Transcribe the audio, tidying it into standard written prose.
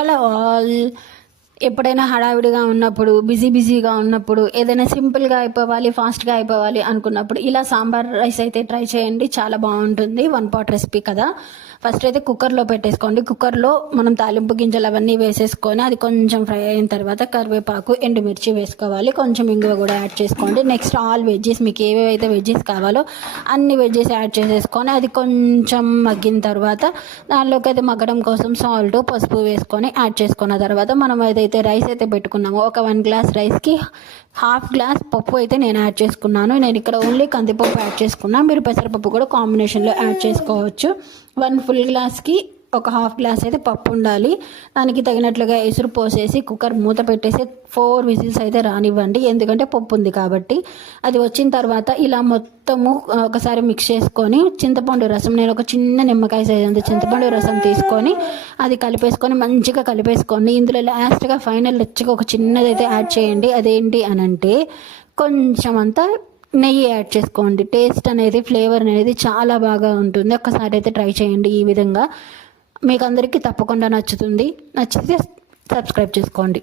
Hello all. ఎప్పుడైనా హడావిడిగా ఉన్నప్పుడు, బిజీగా ఉన్నప్పుడు, ఏదైనా సింపుల్గా అయిపోవాలి, ఫాస్ట్గా అయిపోవాలి అనుకున్నప్పుడు ఇలా సాంబార్ రైస్ అయితే ట్రై చేయండి. చాలా బాగుంటుంది. 1 pot రెసిపీ కదా. ఫస్ట్ అయితే కుక్కర్లో పెట్టేసుకోండి. కుక్కర్లో మనం తాలింపు గింజలు అవన్నీ వేసేసుకొని అది కొంచెం ఫ్రై అయిన తర్వాత కరివేపాకు, ఎండుమిర్చి వేసుకోవాలి. కొంచెం ఇంగువ కూడా యాడ్ చేసుకోండి. నెక్స్ట్ ఆల్ వెజ్జెస్, మీకు ఏవేవైతే వెజ్జెస్ కావాలో అన్ని వెజ్జెస్ యాడ్ చేసేసుకొని అది కొంచెం మగ్గిన తర్వాత దానిలోకి అయితే మగ్గడం కోసం సాల్ట్, పసుపు వేసుకొని యాడ్ చేసుకున్న తర్వాత మనం ఏదైతే రైస్ అయితే పెట్టుకున్నామో ఒక 1 గ్లాస్ రైస్కి 1/2 గ్లాస్ పప్పు అయితే నేను యాడ్ చేసుకున్నాను. నేను ఇక్కడ ఓన్లీ కందిపప్పు యాడ్ చేసుకున్నాను. మీరు పెసరపప్పు కూడా కాంబినేషన్లో యాడ్ చేసుకోవచ్చు. 1 ఫుల్ గ్లాస్కి ఒక 1/2 గ్లాస్ అయితే పప్పు ఉండాలి. దానికి తగినట్లుగా ఎసురు పోసేసి కుక్కర్ మూత పెట్టేసి 4 విజిల్స్ అయితే రానివ్వండి. ఎందుకంటే పప్పు ఉంది కాబట్టి. అది వచ్చిన తర్వాత ఇలా మొత్తము ఒకసారి మిక్స్ చేసుకొని చింతపండు రసం, నేను ఒక చిన్న నిమ్మకాయ సైజ్ అంత చింతపండు రసం తీసుకొని అది కలిపేసుకొని మంచిగా కలిపేసుకోండి. ఇందులో లాస్ట్గా ఫైనల్ రిచ్గా ఒక చిన్నదైతే యాడ్ చేయండి. అదేంటి అని అంటే కొంచెం అంతా నెయ్యి యాడ్ చేసుకోండి. టేస్ట్ అనేది, ఫ్లేవర్ అనేది చాలా బాగా ఉంటుంది. ఒక్కసారి అయితే ట్రై చేయండి. ఈ విధంగా మీకు అందరికీ తప్పకుండా నచ్చుతుంది. నచ్చితే సబ్స్క్రైబ్ చేసుకోండి.